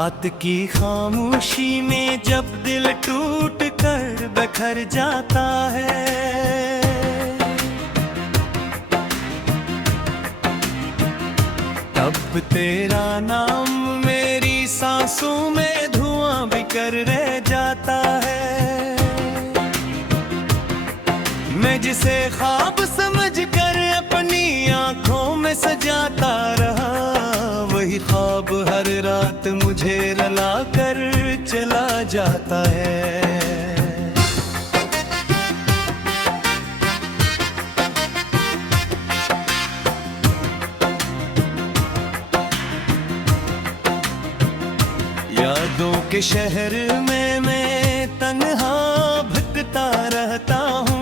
रात की खामोशी में जब दिल टूट कर बिखर जाता है, तब तेरा नाम मेरी सांसों में धुआं बिखर रह जाता है। मैं जिसे ख्वाब समझ कर अपनी आंखों में सजाता रहा, वही ख्वाब हर रात मुझे रुला कर चला जाता है। यादों के शहर में मैं तन्हा भटकता रहता हूँ,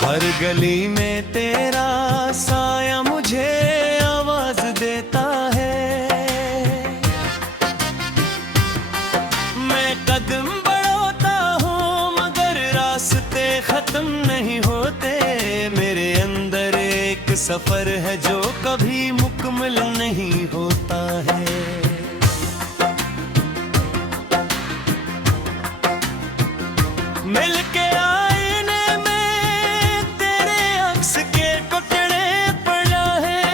हर गली में तेरा साया मुझे आवाज देता है। मैं कदम बढ़ाता हूँ मगर रास्ते खत्म नहीं होते, मेरे अंदर एक सफर है जो कभी मुकम्मल नहीं होता है। मिलके आईने में तेरे अक्स के टुकड़े पड़ा है,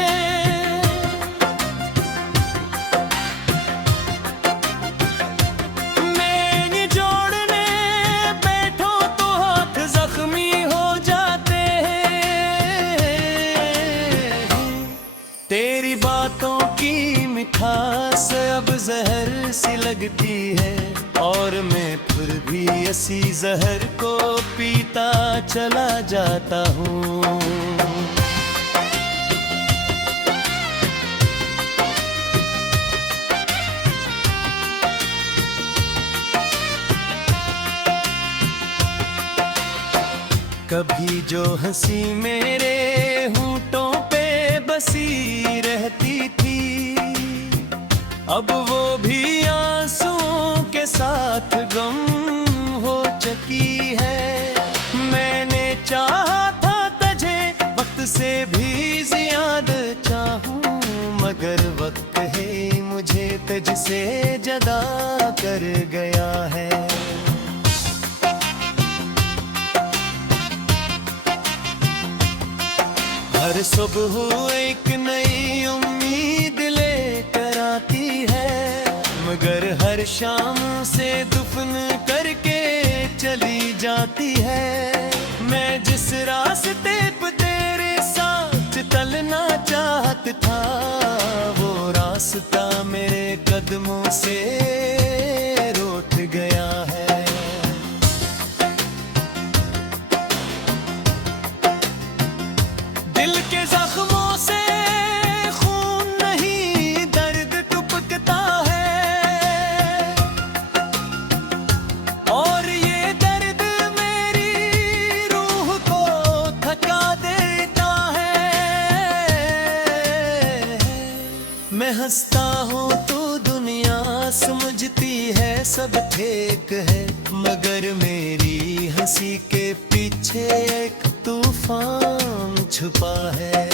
मैं जोड़ने बैठो तो हाथ जख्मी हो जाते हैं। तेरी बातों की मिठास अब जहर सी लगती है, और मैं फिर भी इसी जहर को पीता चला जाता हूँ। कभी जो हंसी मेरे होंठों पे बसी रहती थी, अब वो भी आंसुओं के साथ गम हो चुकी है। मैंने चाहा था तुझे वक्त से भी ज्यादा चाहूं, मगर वक्त है मुझे तुझसे जुदा कर गया है। हर सुबह एक नई उम्मीद लेकर आती है, मगर हर शाम से दुफन करके चली जाती है। मैं जिस रास्ते पे तेरे साथ चलना चाहता था, वो रास्ता मेरे कदमों से रूठ गया है। दिल के जख्मों से खून नहीं दर्द टपकता है, और ये दर्द मेरी रूह को थका देता है। मैं हंसता हूँ तो दुनिया समझती है सब ठीक है, मगर मेरी हंसी के पीछे एक तूफान छुपा है।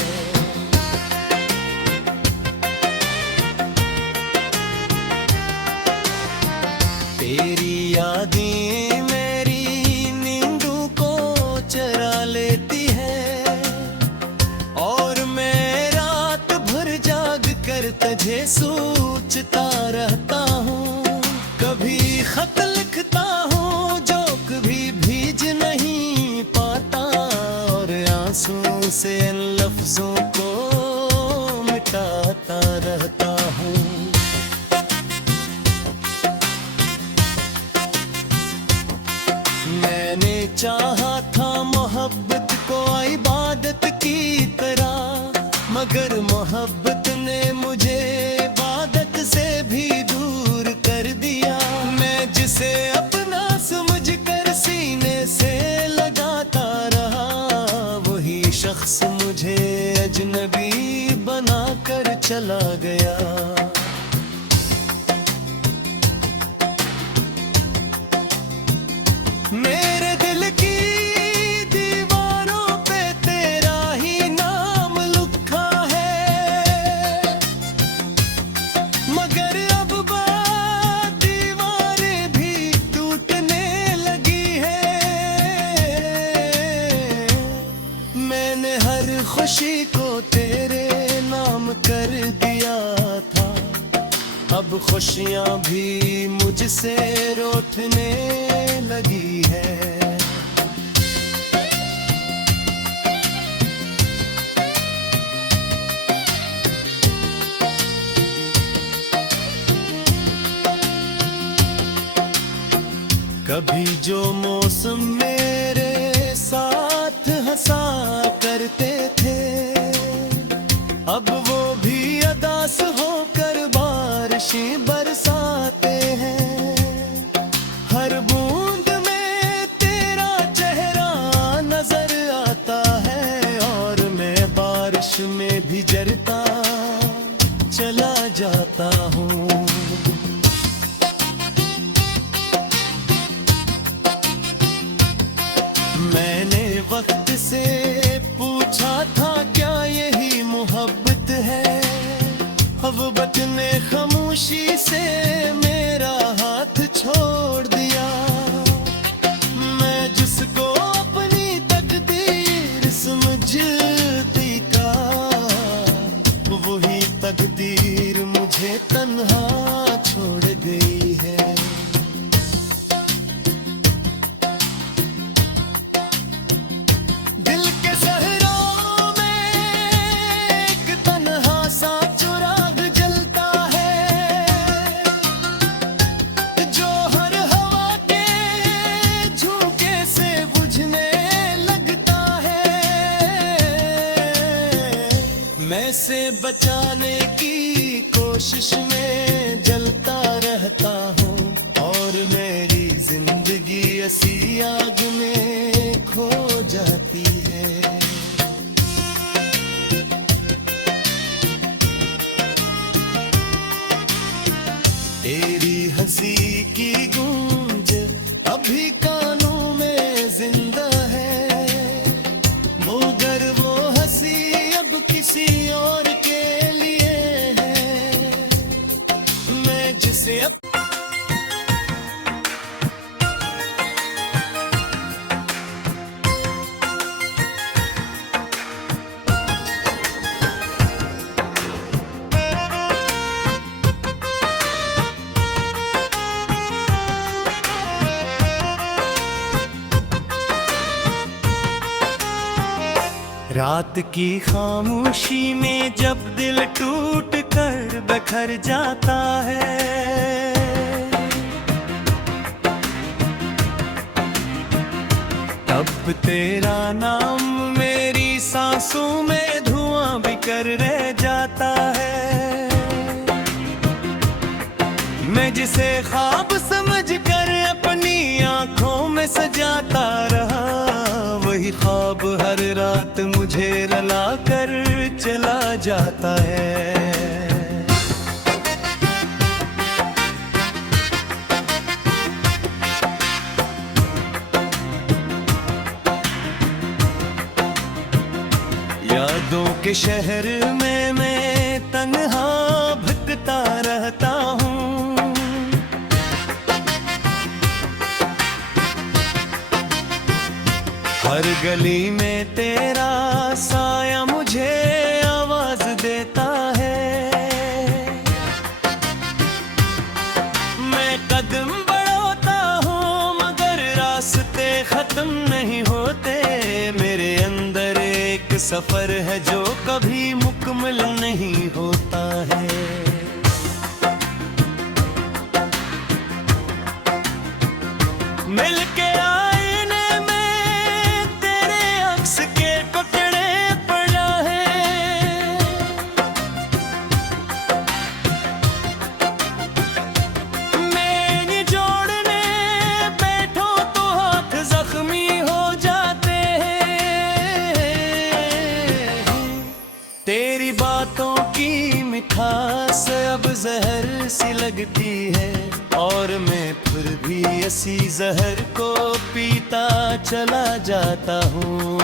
तेरी यादें मेरी नींदों को चरा लेती है, और मैं रात भर जाग कर तुझे सोचता रहता हूँ। कभी खत लिखता हूँ जो कभी भीज नहीं पाता, और आंसू से इन लफ्जों को मिटाता रहता हूँ। मैंने चाहा था मोहब्बत को इबादत की तरह, मगर मोहब्बत ने मुझे इबादत से भी दूर कर दिया। मैं जिसे अपना समझ कर सीने से लगाता रहा, वही शख्स मुझे अजनबी बना कर चला गया। मेरे दिल की दीवारों पे तेरा ही नाम खामोशियां भी मुझसे रूठने लगी है। कभी जो मौसम मेरे साथ हंसा करते थे, अब वो भी अदास होकर बारिशें बरसाते हैं। हर बूंद में तेरा चेहरा नजर आता है और मैं बारिश में भी जरता चला जाता हूँ। मैंने वक्त से पूछा था क्या यही मोहब्बत है, अब वक्त ने खामोशी से मेरा हाथ छोड़ दिया। मैं जिसको अपनी तकदीर समझती था, वही तकदीर मुझे तन्हा छोड़ गई है। मैं से बचाने की कोशिश में जलता रहता हूँ और मेरी जिंदगी ऐसी आग में खो जाती है। तेरी हंसी की गूंज अभी कानों में जिंदा है, मगर वो हंसी अब किसी और के लिए है। मैं जिसे अब रात की खामोशी में जब दिल टूट कर बिखर जाता है, तब तेरा नाम मेरी सांसों में धुआं बिखर रह जाता है। मैं जिसे ख्वाब समझ कर अपनी आंखों में सजाता रहा, वही ख्वाब हर रात मुझे रुला कर चला जाता है। यादों के शहर में मैं तन्हा भटकता रहता हूँ। हर गली में तेरा साया मुझे आवाज देता है। मैं कदम बढ़ाता हूँ मगर रास्ते खत्म नहीं होते। मेरे अंदर एक सफर है जो कभी मुकम्मल नहीं होता है। मिलके आईने में तेरे अक्स के टुकड़े पड़ा है। मैं जोड़ने बैठो तो हाथ जख्मी हो जाते हैं। तेरी बातों की मिठास अब जहर सी लगती है और मैं फिर भी इसी जहर को पीता चला जाता हूँ।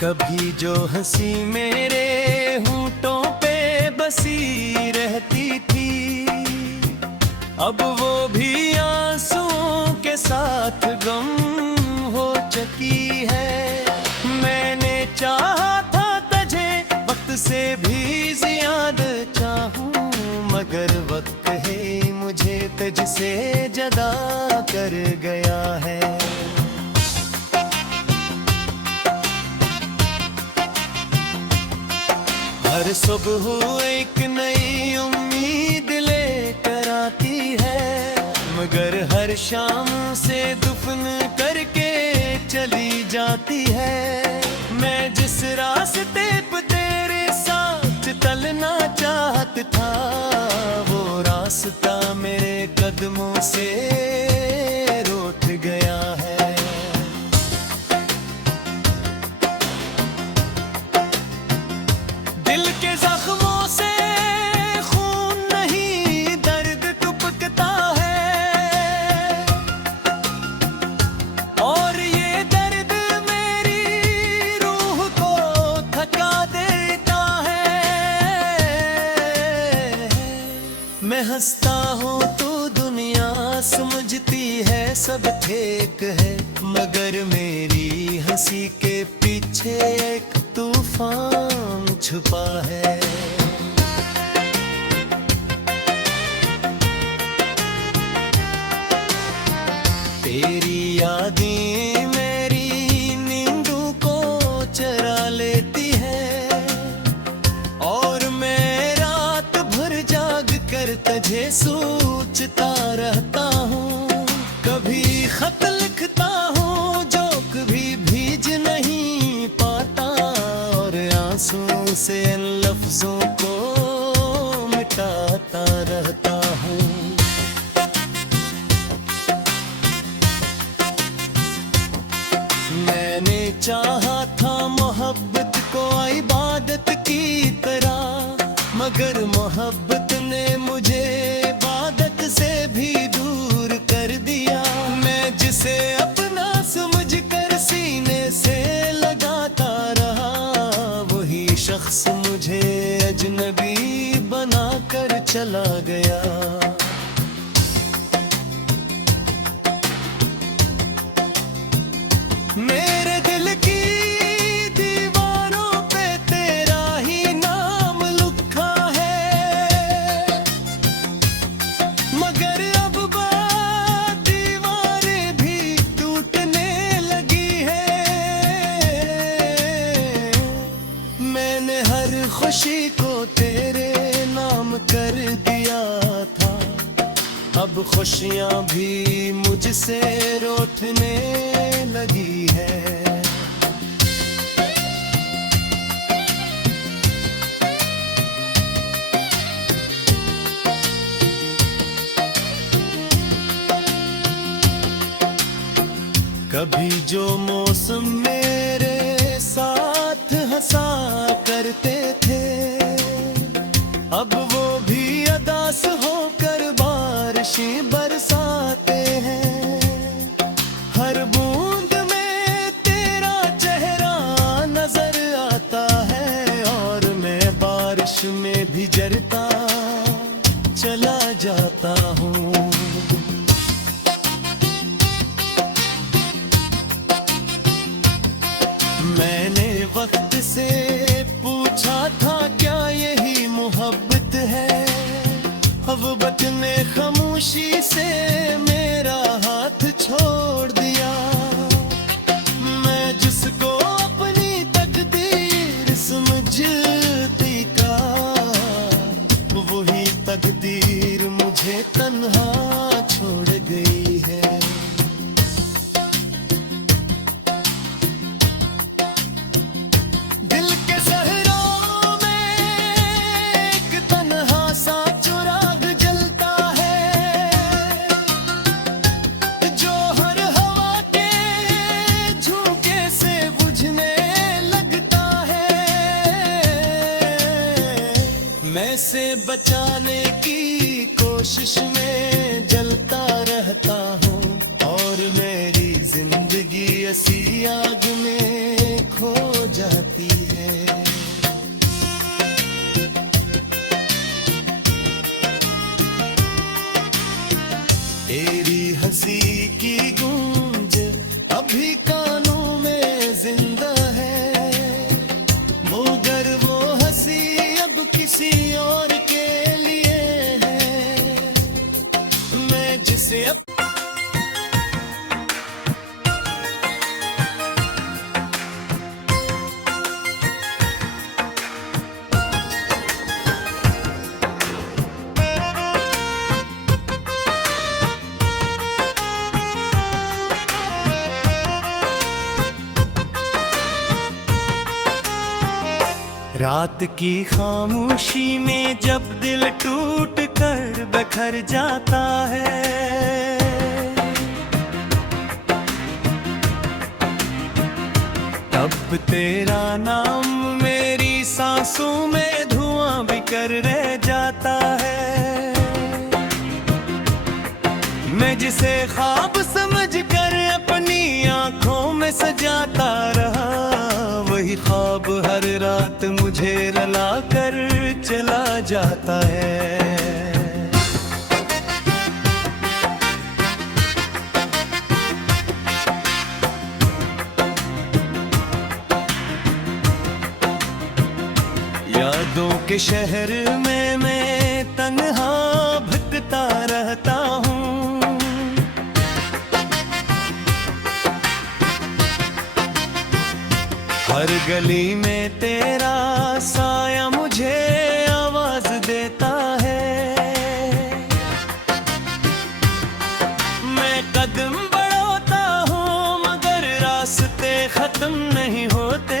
कभी जो हंसी मेरे होंठों पे बसी रहती थी, अब वो भी आंसू से जदा कर गया है। हर सुबह एक नई उम्मीद लेकर आती है, मगर हर शाम से दुफन करके चली जाती है। मैं जिस रास्ते पे तेरे साथ चलना चाहता था, वो रास्ता मेरे कदमों से रूठ गया है। दिल के जख्मों से खून नहीं, दर्द टपकता है, और ये दर्द मेरी रूह को थका देता है। मैं हंसता हूँ तो दुनिया समझती है सब ठीक है, मगर मेरी हंसी के पीछे एक तूफान छुपा है। तेरी यादें मेरी नींदों को चरा लेती है, और मैं रात भर जाग कर तुझे सोचता रहता हूँ। कभी खत लिखता हूँ जो कभी भीज नहीं पाता, और आंसू से इन लफ्जों को मिटाता रहता हूँ। मैंने चाहा था मोहब्बत को इबादत की तरह, मगर मोहब्बत ने मुझे इबादत से भी दूर कर दिया। मैं जिसे अपना समझ कर सीने से लगाता रहा, वही शख्स मुझे अजनबी बना कर चला गया। मेरे दिल की दीवारों पे तेरा ही नाम लिखा है, मगर अब दीवारें भी टूटने लगी है। मैंने हर खुशी को तेरे नाम कर दिया था, अब खुशियां भी मुझसे रूठने लगी है। कभी जो मौसम मेरे साथ हंसा करते थे, अब वो भी अदास होकर बारिशें बरसाते हैं। हर बूंद में तेरा चेहरा नजर आता है, और मैं बारिश में भी जरता चला जाता हूँ। मैंने वक्त से पूछा था क्या यही मोहब्बत है, अब वक्त ने खामोशी से मेरा हाथ छोड़ दिया। मैं जिसको अपनी तकदीर समझती था, वही तकदीर मुझे तन्हा छोड़ गई है। दिल के सहराओं में एक तन्हा सा चिराग जलता है, जो हर हवा के झोंके से बुझने लगता है। मैं से बचाने की कोशिश में जलता रहता हूँ, और मेरी जिंदगी ऐसी आग में खो जाती है। तेरी हंसी की गूंज अभी कानों में जिंदा है, मगर वो हंसी अब किसी और के लिए है। मैं रात की खामोशी में जब दिल टूट कर बिखर जाता है, तब तेरा नाम मेरी सांसों में धुआं बिखर रह जाता है। मैं जिसे ख्वाब समझ कर अपनी आंखों में सजाता रहा, वही ख्वाब हर रात मुझे रुला कर चला जाता है। यादों के शहर में मैं तन्हा भटकता रहता हूँ, हर गली में तेरा साया मुझे आवाज देता है। मैं कदम बढ़ाता हूँ मगर रास्ते खत्म नहीं होते,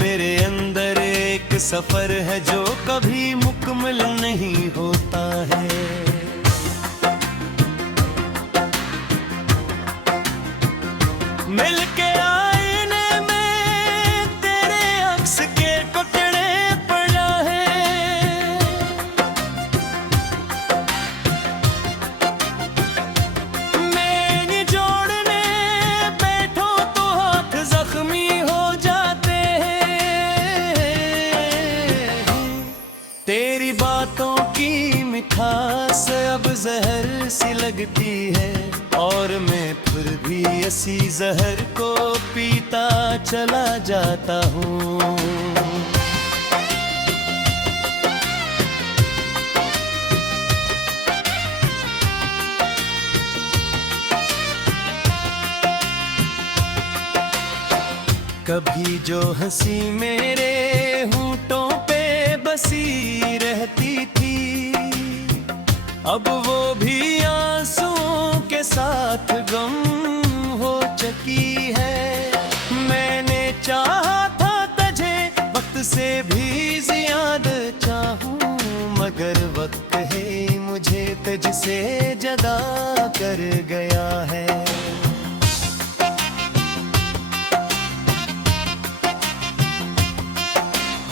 मेरे अंदर एक सफर है जो कभी मुकम्मल नहीं होता है। मिलके आईने में तेरे अक्स के टुकड़े पड़ा है, मैं जोड़ने बैठो तो हाथ जख्मी हो जाते हैं। तेरी बातों की मिठास अब जहर सी लगती है, और मैं फिर भी इसी जहर को पीता चला जाता हूँ। कभी जो हंसी मेरे होंठों पे बसी रहती थी, अब वो भी आंसुओं के साथ गम हो चुकी है। मैंने चाहा था तुझे वक्त से भी ज्यादा चाहूं, मगर वक्त है मुझे तुझसे जुदा कर गया है।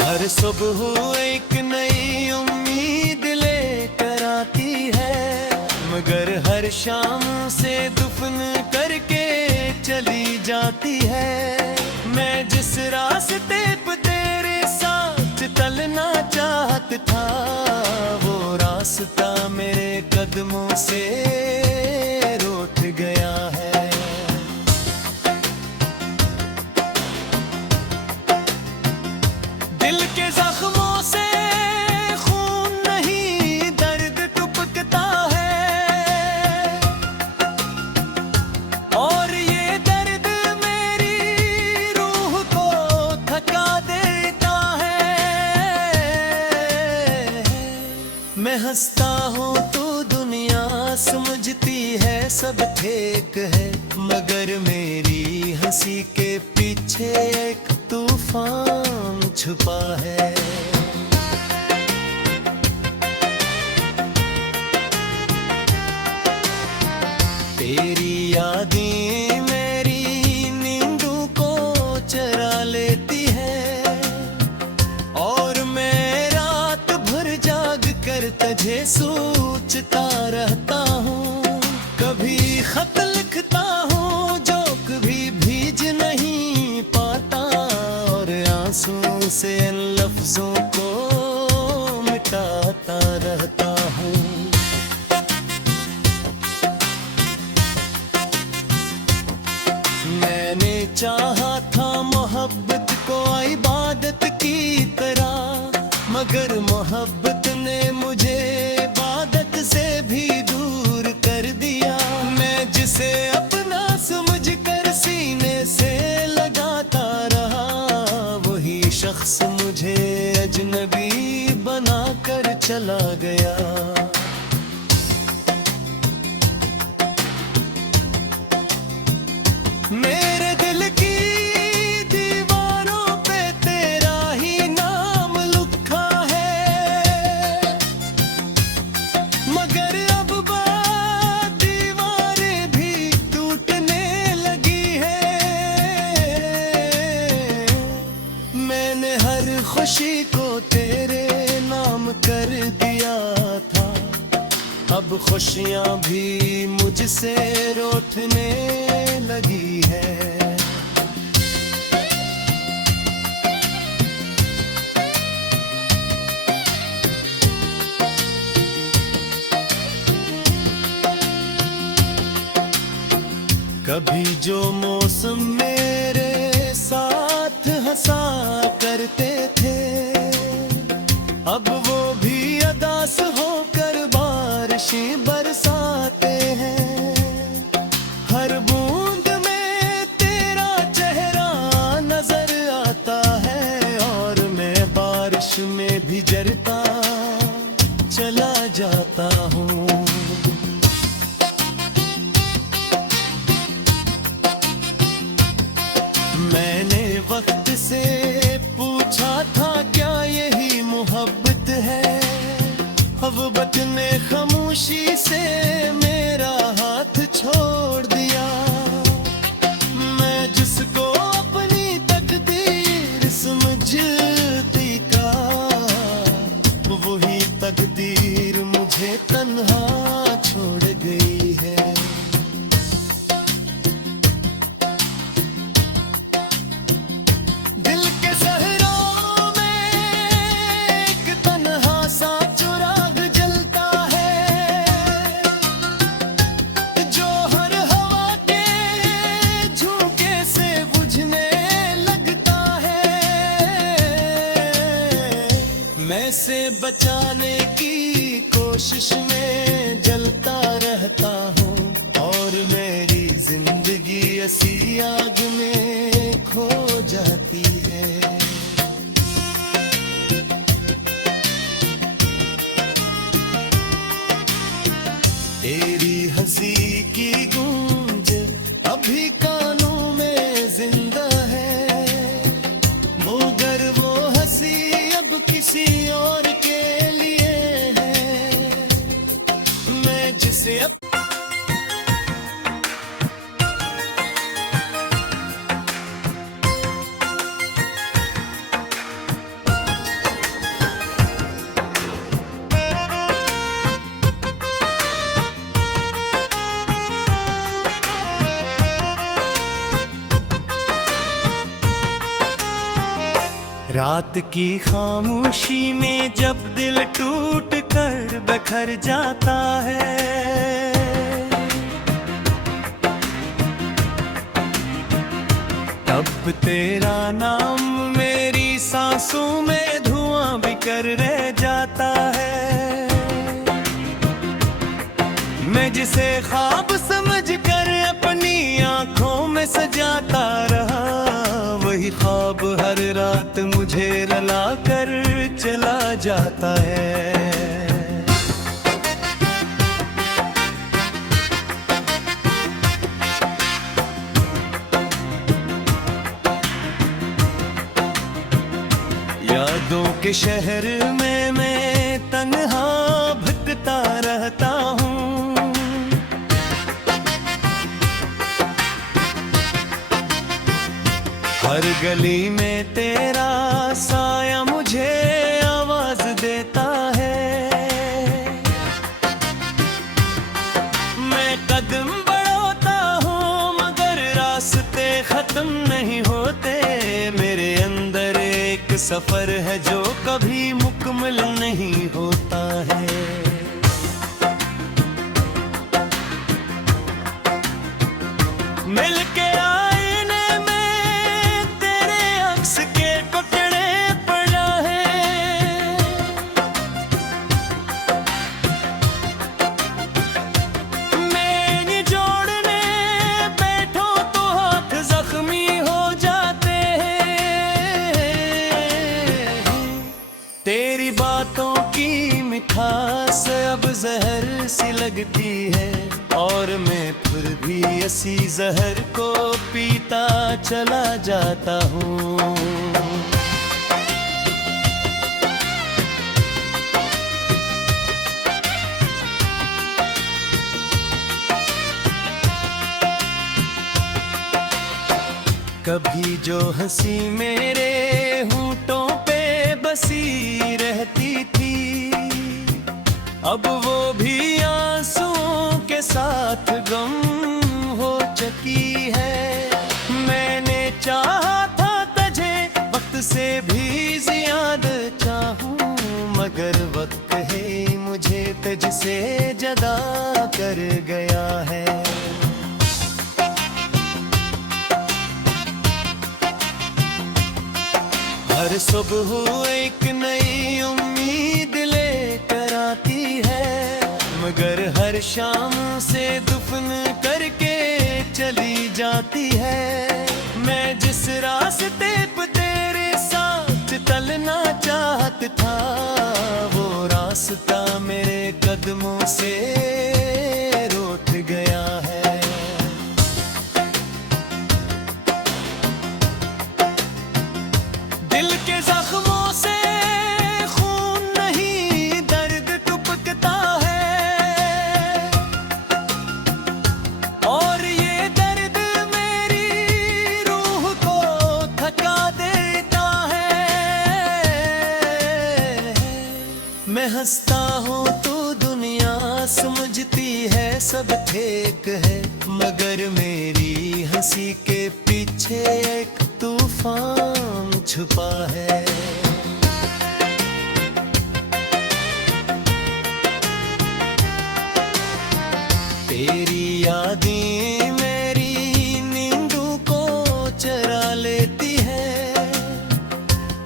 हर सुबह एक नई उम्मीद लेकर आती है, मगर हर शाम से दुफन करके चली जाती है। मैं जिस रास्ते पे तेरे साथ चलना चाहता था, वो रास्ता मेरे कदमों से रूठ गया है। दिल के जख्मों से खून नहीं दर्द टपकता है, और ये दर्द मेरी रूह को थका देता है। मैं हंसता हूँ तो दुनिया समझती है सब ठीक है, मगर मेरी हंसी के पीछे एक तूफान छुपा है। तेरी यादें मेरी नींदों को चरा लेती है, और मैं रात भर जाग कर तुझे सोचता रहता हूँ। कभी खत लिखता हूँ जो कभी भीज नहीं पाता, और आंसू से इन लफ्जों को मिटाता रहता हूँ। मैंने चाहा था मोहब्बत को इबादत की तरह, मगर मोहब्बत ने मुझे इबादत से भी दूर कर दिया। मैं जिसे अपना समझ कर सीने से लगाता रहा, वही शख्स मुझे अजनबी बना कर चला गया। मेरे दिल की दीवारों पे तेरा ही नाम खुशियां भी मुझसे रूठने लगी है। कभी जो मौसम मेरे साथ हंसा करते थे, अब वो भी अदास होकर बारिशें बरसाते हैं। हर बूंद में तेरा चेहरा नजर आता है और मैं बारिश में भी जरता चला जाता हूँ। मैंने वक्त से पूछा था क्या यही मोहब्बत है, अब वक्त ने खामोशी से मेरा हाथ छोड़ दिया। मैं जिसको अपनी तकदीर समझती था, वही तकदीर मुझे तन्हा छोड़ गई है। मैं से बचाने की कोशिश में जलता रहता हूँ और मेरी जिंदगी ऐसी आग में खो जाती है। तेरी हंसी की गूंज अभी कानों में जिंदा है, मगर वो हंसी अब किसी और के लिए है। मैं जिसे अब रात की खामोशी में जब दिल टूट कर बिखर जाता है, तब तेरा नाम मेरी सांसों में धुआं बिखर रह जाता है। मैं जिसे ख्वाब समझ कर अपनी आंखों में सजाता रहा, वही ख्वाब हर रात मुझे रुला कर चला जाता है। यादों के शहर में मैं तन्हा भटकता रहता हूँ, हर गली में तेरा साया मुझे आवाज देता है। मैं कदम बढ़ाता हूँ मगर रास्ते खत्म नहीं होते, मेरे अंदर एक सफर है जो कभी मुकम्मल नहीं होता है। मिलके आईने में तेरे अक्स के टुकड़े पड़ा है, मैं जोड़ने बैठो तो हाथ जख्मी हो जाते हैं। तेरी बातों की मिठास अब जहर सी लगती है और मैं फिर भी इसी जहर को पीता चला जाता हूँ। कभी जो हंसी मेरे होंठों पे बसी रहती थी, अब वो भी आंसू मगर वक्त है मुझे तुझसे जदा कर गया है। हर सुबह एक नई उम्मीद लेकर आती है, मगर हर शाम से दफन करके चली जाती है। मैं जिस रास्ते पे तेरे साथ चलना चाहता था, वो रास्ता मेरे कदमों से रूठ गया है। दिल के जख्मों से खून नहीं दर्द टपकता है, और ये दर्द मेरी रूह को थका देता है। मैं हंसता हूँ तो दुनिया समझती है सब ठीक है, मगर मेरी हंसी के पीछे एक तूफान छुपा है। तेरी यादें मेरी नींदों को चुरा लेती है,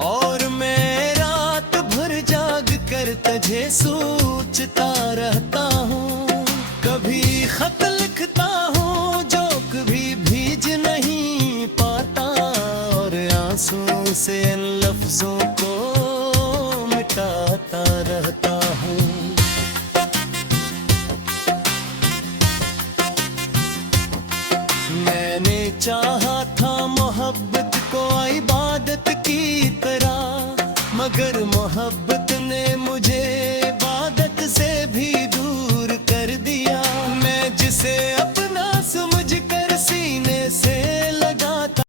और मैं रात भर जाग कर तुझे सोचता रहता हूँ। कभी खत लिखता हूँ जो कभी भीज नहीं पाता, और आंसू से इन लफ्जों को मिटाता रहता हूँ। मैंने चाहा था मोहब्बत को इबादत की तरह, मगर मोहब्बत